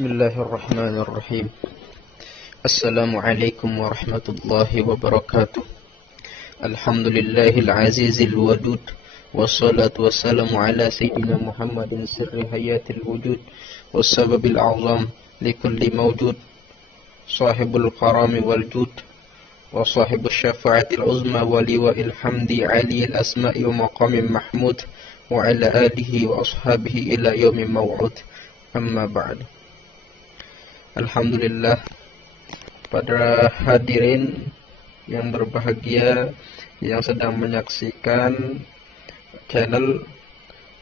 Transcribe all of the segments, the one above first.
Bismillahirrahmanirrahim. Assalamualaikum warahmatullahi wabarakatuh. Alhamdulillahil azizil wadud. Wassalatu wassalamu ala sayyidina Muhammadin sirri hayatil wujud. Wassababil a'zam likulli mawjud. Sahibul karami wal jud. Wa sahibul syafa'atil uzma wa liwa'il hamdi aliyil asma'i wa maqamin mahmud. Wa ala alihi wa ashabihi ila yawmin maw'ud. Amma ba'du. Alhamdulillah, pada hadirin yang berbahagia yang sedang menyaksikan channel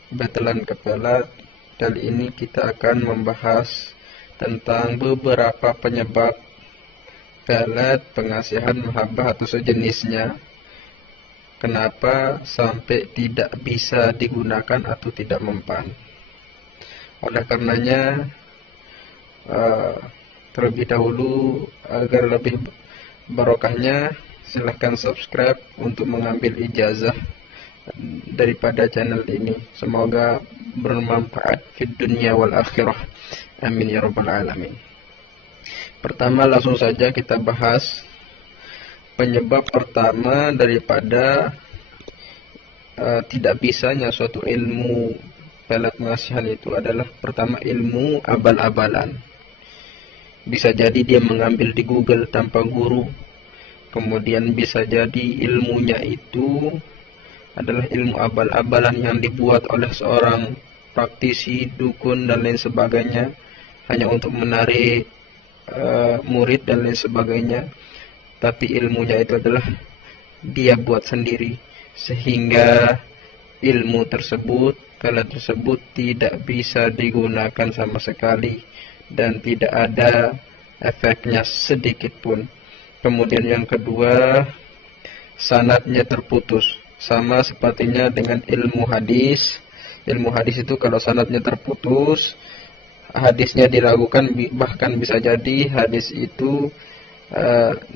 Betelan Kepelat. Kali ini kita akan membahas tentang beberapa penyebab pelet, pengasihan, mahabbah atau sejenisnya. Kenapa sampai tidak bisa digunakan atau tidak mempan. Oleh karenanya terlebih dahulu, agar lebih barokahnya, silahkan subscribe untuk mengambil ijazah daripada channel ini. Semoga bermanfaat di dunia wal akhirah. Amin ya rabbal alamin. Pertama, langsung saja kita bahas penyebab pertama daripada tidak bisanya suatu ilmu pelet pengasihan itu adalah pertama ilmu abal-abalan. Bisa jadi dia mengambil di Google tanpa guru. Kemudian bisa jadi ilmunya itu adalah ilmu abal-abalan yang dibuat oleh seorang praktisi, dukun dan lain sebagainya, hanya untuk menarik murid dan lain sebagainya. Tapi ilmunya itu adalah dia buat sendiri, sehingga ilmu tersebut, pelet tersebut tidak bisa digunakan sama sekali dan tidak ada efeknya sedikit pun. Kemudian yang kedua, sanadnya terputus. Sama sepertinya dengan ilmu hadis. Ilmu hadis itu kalau sanadnya terputus, hadisnya diragukan, bahkan bisa jadi hadis itu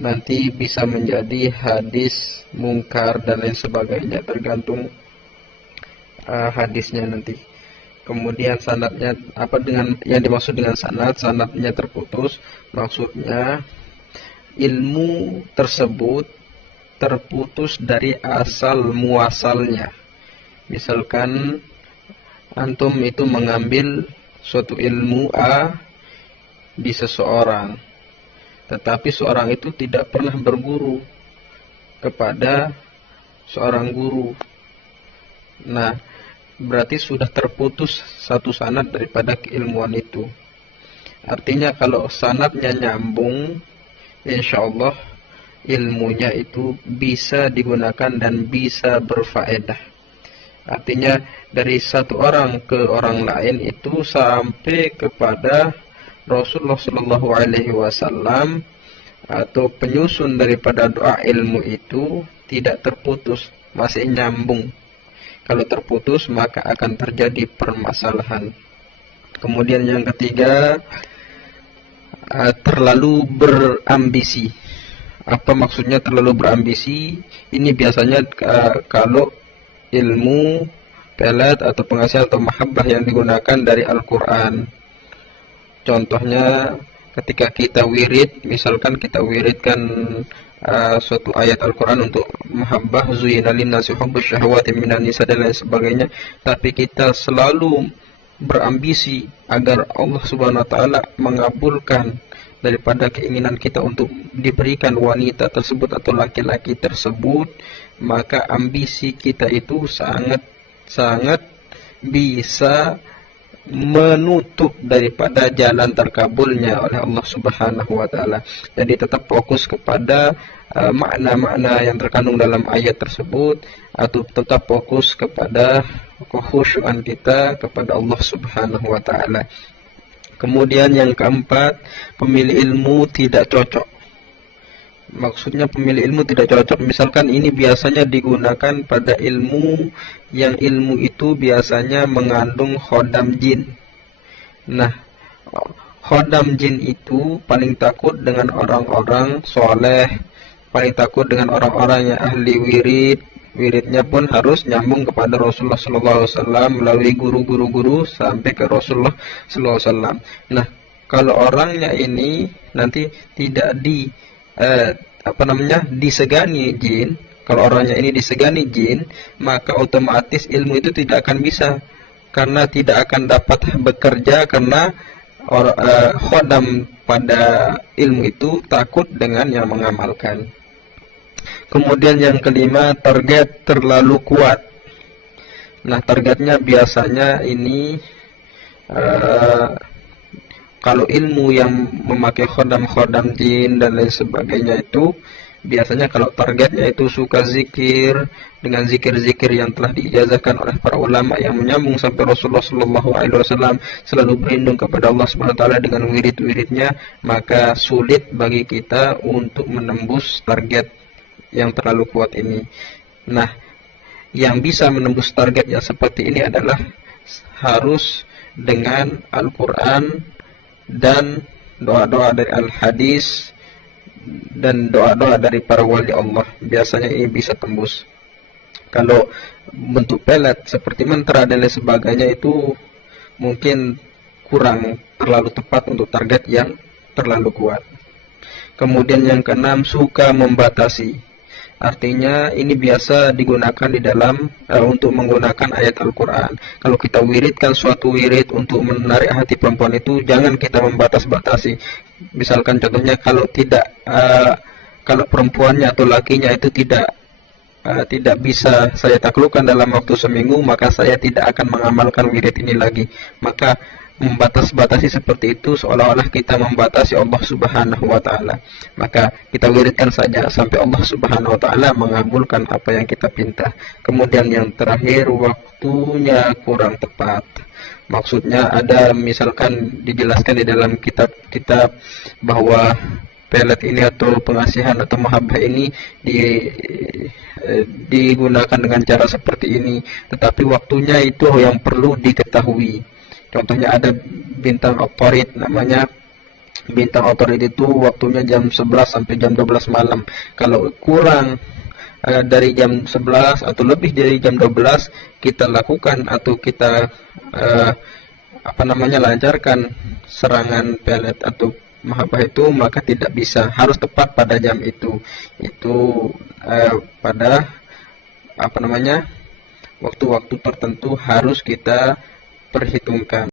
nanti bisa menjadi hadis mungkar dan lain sebagainya, tergantung hadisnya nanti. Kemudian sanadnya apa, dengan yang dimaksud dengan sanadnya terputus, maksudnya ilmu tersebut terputus dari asal muasalnya. Misalkan antum itu mengambil suatu ilmu A di seseorang, tetapi seorang itu tidak pernah berguru kepada seorang guru. Nah, berarti sudah terputus satu sanad daripada keilmuan itu. Artinya kalau sanadnya nyambung, insya Allah ilmunya itu bisa digunakan dan bisa berfaedah. Artinya dari satu orang ke orang lain itu sampai kepada Rasulullah Shallallahu Alaihi Wasallam, atau penyusun daripada doa ilmu itu tidak terputus, masih nyambung. Kalau terputus maka akan terjadi permasalahan. Kemudian yang ketiga, terlalu berambisi. Apa maksudnya terlalu berambisi? Ini biasanya kalau ilmu pelet atau pengasihan atau mahabbah yang digunakan dari Al-Quran. Contohnya ketika kita wirid, misalkan kita wiridkan suatu ayat Al-Quran untuk mahabbah, zuyyina linnasi hubbus syahawati minan nisa dan lain sebagainya, tapi kita selalu berambisi agar Allah Subhanahu wa taala mengabulkan daripada keinginan kita untuk diberikan wanita tersebut atau laki-laki tersebut, maka ambisi kita itu sangat bisa menutup daripada jalan terkabulnya oleh Allah Subhanahu wa taala. Jadi tetap fokus kepada makna-makna yang terkandung dalam ayat tersebut, atau tetap fokus kepada kekhusyuan kita kepada Allah Subhanahu wa taala. Kemudian yang keempat, pemilih ilmu tidak cocok. Maksudnya pemilih ilmu tidak cocok, misalkan ini biasanya digunakan pada ilmu yang ilmu itu biasanya mengandung khodam jin. Nah, khodam jin itu paling takut dengan orang-orang soleh, paling takut dengan orang-orang yang ahli wirid. Wiridnya pun harus nyambung kepada Rasulullah SAW melalui guru-guru sampai ke Rasulullah SAW. Nah, kalau orangnya ini nanti tidak disegani jin, kalau orangnya ini disegani jin, maka otomatis ilmu itu tidak akan bisa, karena tidak akan dapat bekerja, karena khodam pada ilmu itu takut dengan yang mengamalkan. Kemudian yang kelima, target terlalu kuat. Nah, targetnya biasanya ini kalau ilmu yang memakai khodam jin dan lain sebagainya itu, biasanya kalau targetnya itu suka zikir dengan zikir-zikir yang telah diijazahkan oleh para ulama yang menyambung sampai Rasulullah SAW, selalu berlindung kepada Allah SWT dengan wirid-wiridnya, maka sulit bagi kita untuk menembus target yang terlalu kuat ini. Nah, yang bisa menembus target yang seperti ini adalah harus dengan Al-Quran dan doa-doa dari Al-Hadis dan doa-doa dari para wali Allah. Biasanya ini bisa tembus. Kalau bentuk pelet seperti mantra dan lain sebagainya itu mungkin kurang, terlalu tepat untuk target yang terlalu kuat. Kemudian yang keenam, suka membatasi. Artinya ini biasa digunakan di dalam untuk menggunakan ayat Al-Quran. Kalau kita wiridkan suatu wirid untuk menarik hati perempuan itu, jangan kita membatas-batasi. Misalkan contohnya kalau perempuannya atau lakinya itu tidak bisa saya taklukkan dalam waktu seminggu, maka saya tidak akan mengamalkan wirid ini lagi. Maka membatas-batasi seperti itu seolah-olah kita membatasi Allah Subhanahu wa Ta'ala. Maka kita wiridkan saja sampai Allah Subhanahu wa Ta'ala mengabulkan apa yang kita pinta. Kemudian yang terakhir, waktunya kurang tepat. Maksudnya ada, misalkan dijelaskan di dalam kitab-kitab bahwa pelet ini atau pengasihan atau mahabbah ini digunakan dengan cara seperti ini, tetapi waktunya itu yang perlu diketahui. Contohnya ada bintang otorit, namanya bintang otorit itu waktunya jam 11 sampai jam 12 malam. Kalau kurang dari jam 11 atau lebih dari jam 12 kita lakukan atau kita lancarkan serangan pelet atau mahabbah itu, maka tidak bisa, harus tepat pada jam itu. Itu pada waktu-waktu tertentu harus kita perhitungkan.